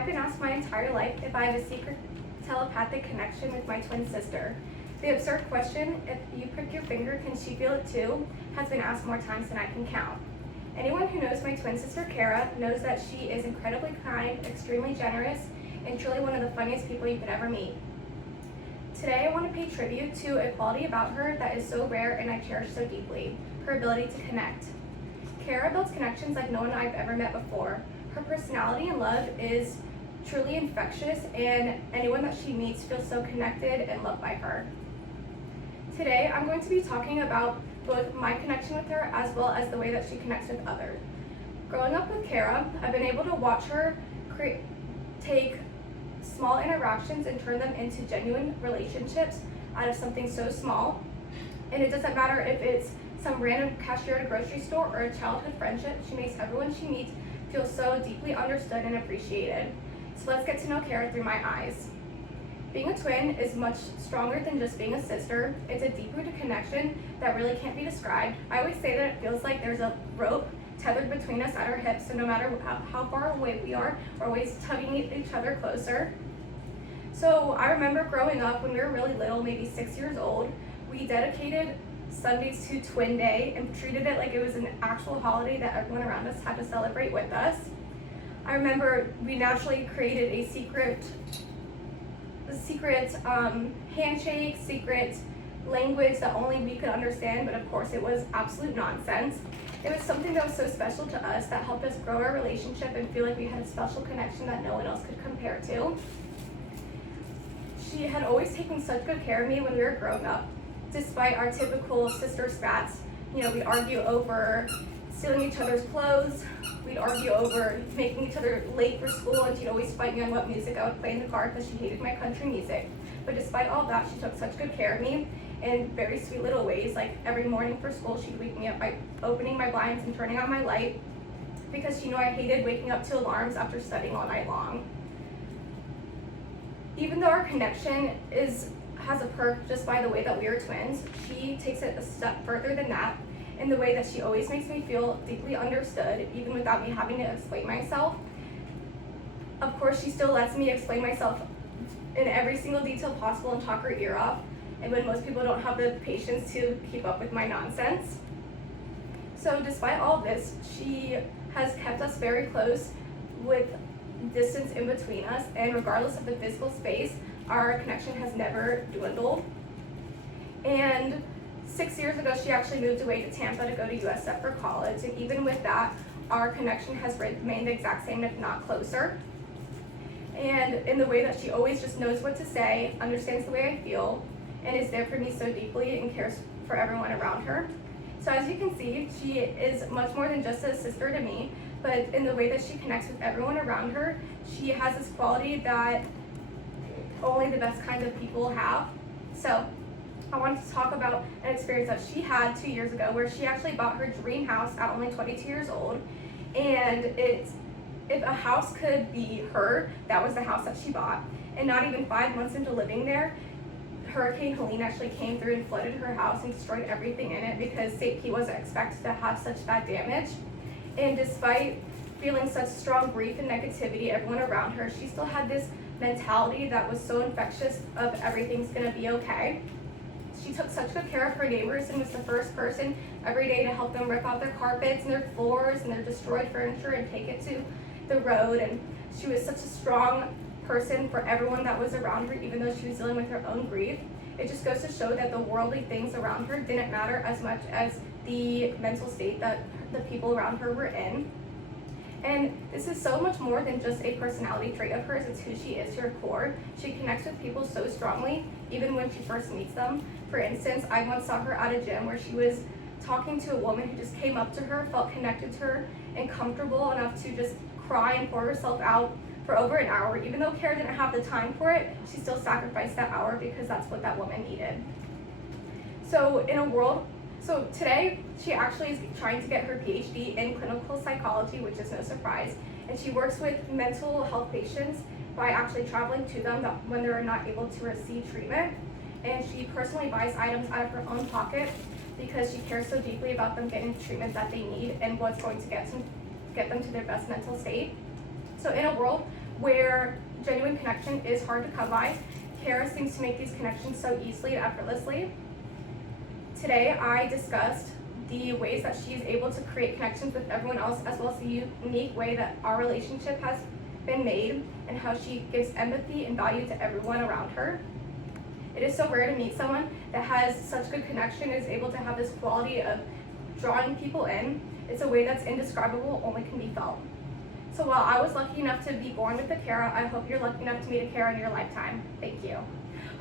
I've been asked my entire life if I have a secret telepathic connection with my twin sister. The absurd question, if you prick your finger, can she feel it too, has been asked more times than I can count. Anyone who knows my twin sister Kara knows that she is incredibly kind, extremely generous, and truly one of the funniest people you could ever meet. Today I want to pay tribute to a quality about her that is so rare and I cherish so deeply, her ability to connect. Kara builds connections like no one I've ever met before. Her personality and love is truly infectious, and anyone that she meets feels so connected and loved by her. Today, I'm going to be talking about both my connection with her as well as the way that she connects with others. Growing up with Kara, I've been able to watch her take small interactions and turn them into genuine relationships out of something so small. And it doesn't matter if it's some random cashier at a grocery store or a childhood friendship, she makes everyone she meets feel so deeply understood and appreciated. So let's get to know Kara through my eyes. Being a twin is much stronger than just being a sister. It's a deep-rooted connection that really can't be described. I always say that it feels like there's a rope tethered between us at our hips, so no matter how far away we are, we're always tugging each other closer. So I remember growing up when we were really little, maybe 6 years old, we dedicated Sundays to Twin Day and treated it like it was an actual holiday that everyone around us had to celebrate with us. I remember we naturally created a secret handshake, secret language that only we could understand, but of course it was absolute nonsense. It was something that was so special to us that helped us grow our relationship and feel like we had a special connection that no one else could compare to. She had always taken such good care of me when we were growing up. Despite our typical sister spats, we'd argue over stealing each other's clothes, we'd argue over making each other late for school, and she'd always fight me on what music I would play in the car because she hated my country music. But despite all that, she took such good care of me in very sweet little ways. Like every morning for school, she'd wake me up by opening my blinds and turning on my light because she knew I hated waking up to alarms after studying all night long. Even though our connection has a perk just by the way that we are twins, she takes it a step further than that in the way that she always makes me feel deeply understood, even without me having to explain myself. Of course, she still lets me explain myself in every single detail possible and talk her ear off, and when most people don't have the patience to keep up with my nonsense. So despite all of this, she has kept us very close with distance in between us, and regardless of the physical space, our connection has never dwindled. And 6 years ago, she actually moved away to Tampa to go to USF for college, and even with that, our connection has remained the exact same, if not closer. And in the way that she always just knows what to say, understands the way I feel, and is there for me so deeply and cares for everyone around her. So as you can see, she is much more than just a sister to me, but in the way that she connects with everyone around her, she has this quality that only the best kinds of people have. So I wanted to talk about an experience that she had 2 years ago where she actually bought her dream house at only 22 years old. And if a house could be her, that was the house that she bought. And not even 5 months into living there, Hurricane Helene actually came through and flooded her house and destroyed everything in it because St. Pete wasn't expected to have such bad damage. And despite feeling such strong grief and negativity, everyone around her, she still had this mentality that was so infectious of everything's gonna be okay. She took such good care of her neighbors and was the first person every day to help them rip out their carpets and their floors and their destroyed furniture and take it to the road. And she was such a strong person for everyone that was around her, even though she was dealing with her own grief. It just goes to show that the worldly things around her didn't matter as much as the mental state that the people around her were in. And this is so much more than just a personality trait of hers, it's who she is to her core. She connects with people so strongly, even when she first meets them. For instance, I once saw her at a gym where she was talking to a woman who just came up to her, felt connected to her, and comfortable enough to just cry and pour herself out for over an hour. Even though Kara didn't have the time for it, she still sacrificed that hour because that's what that woman needed. So today, she actually is trying to get her PhD in clinical psychology, which is no surprise, and she works with mental health patients by actually traveling to them when they're not able to receive treatment. And she personally buys items out of her own pocket because she cares so deeply about them getting the treatment that they need and what's going to get them to their best mental state. So in a world where genuine connection is hard to come by, Kara seems to make these connections so easily and effortlessly. Today, I discussed the ways that she is able to create connections with everyone else, as well as the unique way that our relationship has been made, and how she gives empathy and value to everyone around her. It is so rare to meet someone that has such good connection, is able to have this quality of drawing people in. It's a way that's indescribable, only can be felt. So while I was lucky enough to be born with a Kara, I hope you're lucky enough to meet a Kara in your lifetime. Thank you.